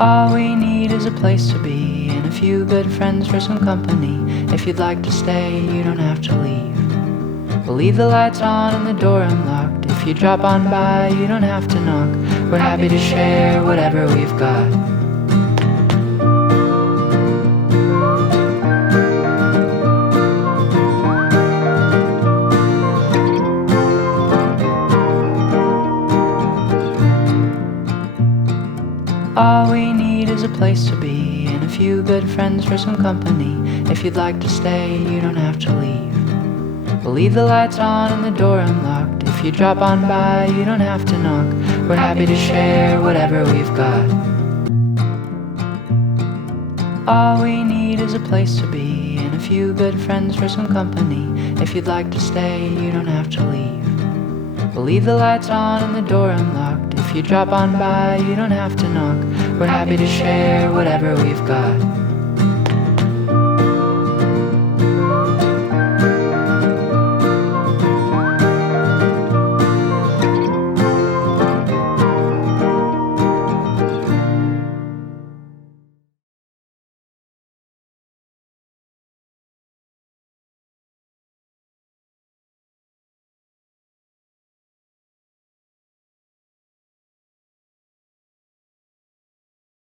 All we need is a place to be and a few good friends for some company. If you'd like to stay, you don't have to leave. We'll leave the lights on and the door unlocked. If you drop on by, you don't have to knock. We're happy to share whatever we've got. All we need is a place to be and a few good friends for some company. If you'd like to stay, you don't have to leave. We'll leave the lights on and the door unlocked. If you drop on by, you don't have to knock. We're happy to share whatever we've got. All we need is a place to be and a few good friends for some company. If you'd like to stay, you don't have to leave. We'll leave the lights on and the door unlocked. If you drop on by, you don't have to knock. We're happy to share whatever we've got.